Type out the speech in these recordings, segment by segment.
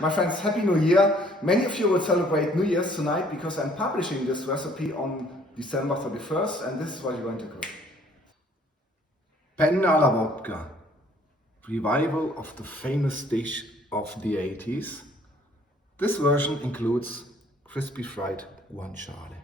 My friends, Happy New Year. Many of you will celebrate New Year's tonight because I'm publishing this recipe on December 31st, and this is what you're going to cook. Penne alla vodka. Revival of the famous dish of the 80s. This version includes crispy fried guanciale.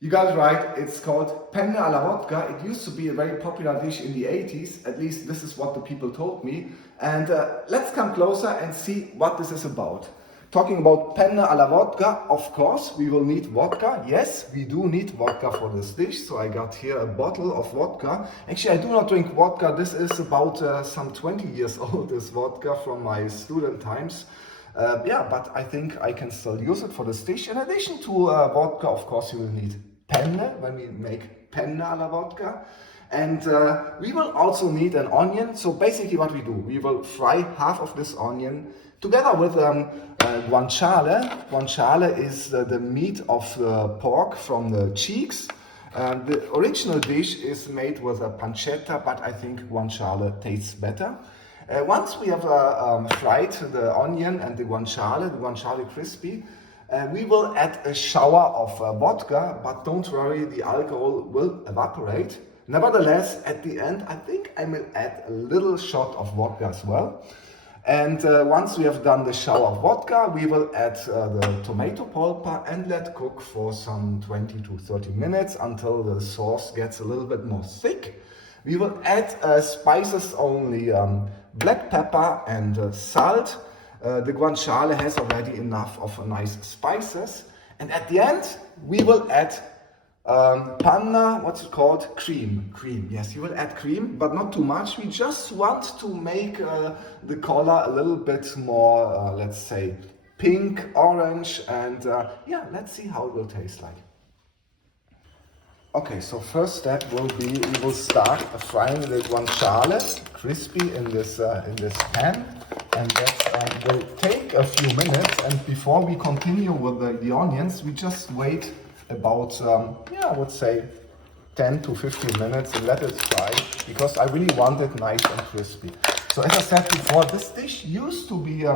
You got it right, it's called penne alla vodka. It used to be a very popular dish in the 80s, at least this is what the people told me. And let's come closer and see what this is about. Talking about penne alla vodka, of course, we will need vodka. Yes, we do need vodka for this dish, so I got here a bottle of vodka. Actually, I do not drink vodka. This is about some 20 years old, this vodka from my student times. But I think I can still use it for this dish. In addition to vodka, of course, you will need penne when we make penne alla vodka. And we will also need an onion. So basically what we do, we will fry half of this onion together with guanciale. Guanciale is the meat of the pork from the cheeks. The original dish is made with a pancetta, but I think guanciale tastes better. Once we have fried the onion and the guanciale crispy, we will add a shower of vodka, but don't worry, the alcohol will evaporate. Nevertheless, at the end, I think I will add a little shot of vodka as well. And once we have done the shower of vodka, we will add the tomato pulp and let cook for some 20 to 30 minutes until the sauce gets a little bit more thick. We will add spices only, black pepper and salt. The guanciale has already enough of nice spices. And at the end, we will add panna, what's it called? Cream. Yes, you will add cream, but not too much. We just want to make the color a little bit more, let's say, pink, orange, and let's see how it will taste like. Okay, so first step will be we will start frying the guanciale crispy in this pan, and that will take a few minutes. And before we continue with the onions, we just wait about I would say 10 to 15 minutes and let it fry, because I really want it nice and crispy. So as I said before, this dish used to be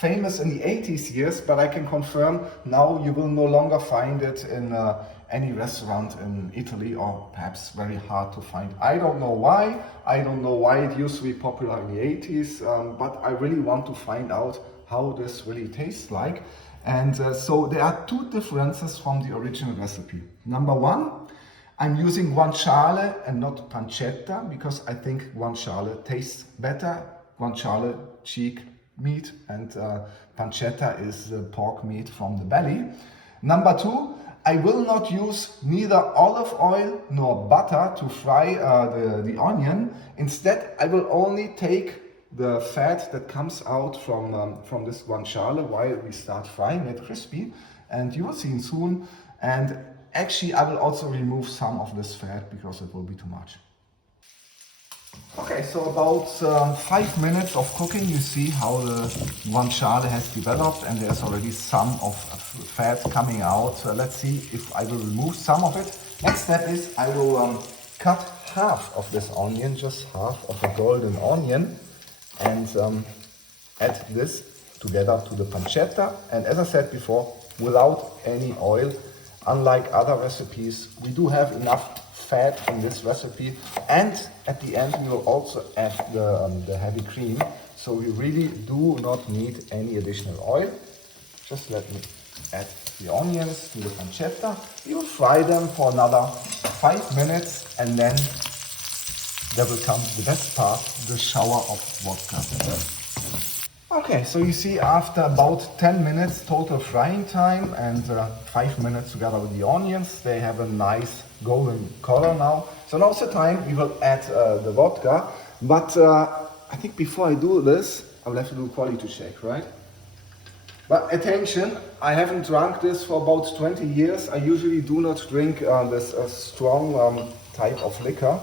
famous in the 80s years, but I can confirm now you will no longer find it in any restaurant in Italy, or perhaps very hard to find. I don't know why. I don't know why it used to be popular in the 80s, but I really want to find out how this really tastes like. And so there are two differences from the original recipe. Number one, I'm using guanciale and not pancetta because I think guanciale tastes better. Guanciale cheek meat and pancetta is the pork meat from the belly. Number two, I will not use neither olive oil nor butter to fry the onion. Instead, I will only take the fat that comes out from this guanciale while we start frying it crispy, and you will see soon. And actually, I will also remove some of this fat because it will be too much. Okay, so about 5 minutes of cooking, you see how the guanciale has developed, and there's already some of fat coming out. Let's see if I will remove some of it. Next step is I will cut half of this onion, just half of a golden onion, and add this together to the pancetta. And as I said before, without any oil. Unlike other recipes, we do have enough fat in this recipe, and at the end we will also add the heavy cream, so we really do not need any additional oil. Just let me add the onions to the pancetta. We will fry them for another 5 minutes, and then there will come the best part, the shower of vodka. Okay, so you see after about 10 minutes total frying time and 5 minutes together with the onions, they have a nice golden color now. So now's the time we will add the vodka. But I think before I do this, I will have to do a quality check, right? But attention, I haven't drunk this for about 20 years. I usually do not drink this strong type of liquor.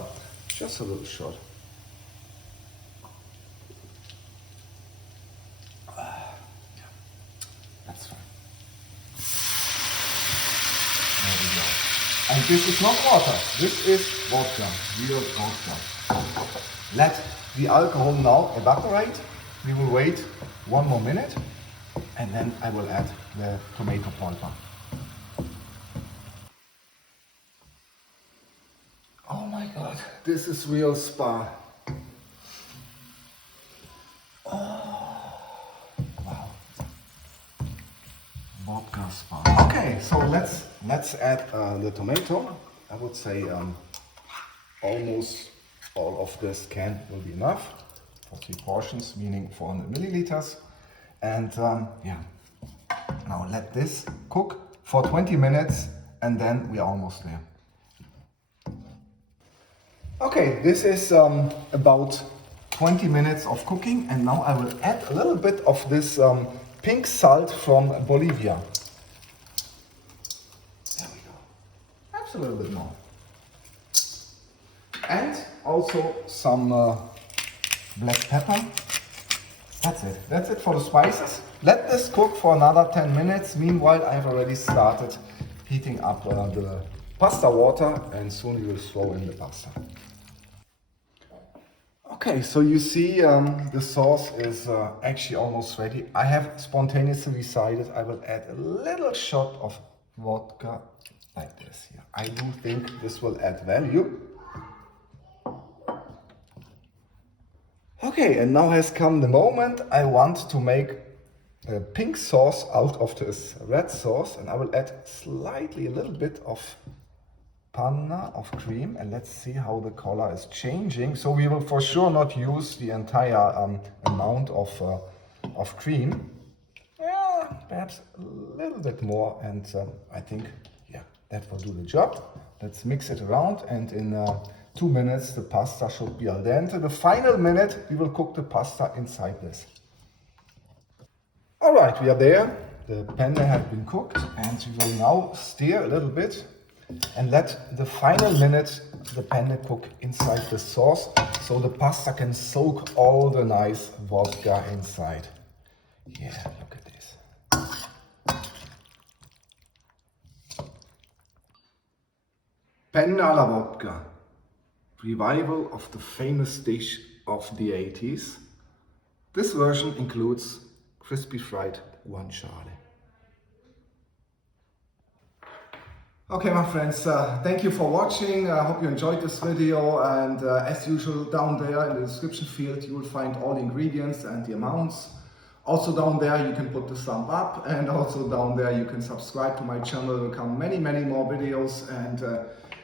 Just a little shot. That's fine. There we go. And this is not water. This is vodka, real vodka. Let the alcohol now evaporate. We will wait 1 more minute and then I will add the tomato pulper. Oh my God, this is real spa. Vodka spa. Okay, so let's add the tomato. I would say almost all of this can will be enough for 3 portions, meaning 400 milliliters. And yeah, now let this cook for 20 minutes and then we are almost there. Okay, this is about 20 minutes of cooking and now I will add a little bit of this pink salt from Bolivia. There we go. Perhaps a little bit more. And also some black pepper. That's it. That's it for the spices. Let this cook for another 10 minutes. Meanwhile, I've already started heating up the pasta water and soon we will throw in the pasta. Okay, so you see the sauce is actually almost ready. I have spontaneously decided I will add a little shot of vodka like this here. I do think this will add value. Okay, and now has come the moment I want to make a pink sauce out of this red sauce and I will add slightly a little bit of panna of cream and let's see how the color is changing. So we will for sure not use the entire amount of cream. Yeah, perhaps a little bit more and I think yeah, that will do the job. Let's mix it around and in 2 minutes the pasta should be al dente. The final minute we will cook the pasta inside this. Alright, we are there. The penne has been cooked and we will now stir a little bit and let the final minute the penne cook inside the sauce so the pasta can soak all the nice vodka inside. Yeah, look at this. Penne alla vodka. Revival of the famous dish of the 80s. This version includes crispy fried guanciale. Okay, my friends, thank you for watching. I hope you enjoyed this video and as usual down there in the description field you will find all the ingredients and the amounts. Also down there you can put the thumb up and also down there you can subscribe to my channel. There will come many more videos and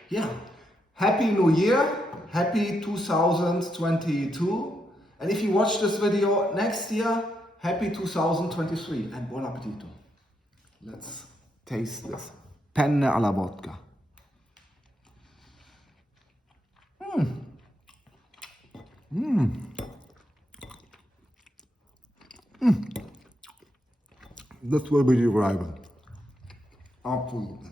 yeah, Happy New Year, Happy 2022 and if you watch this video next year, Happy 2023 and buon appetito. Let's taste this. Penne alla vodka. That will be the rival. Absolutely.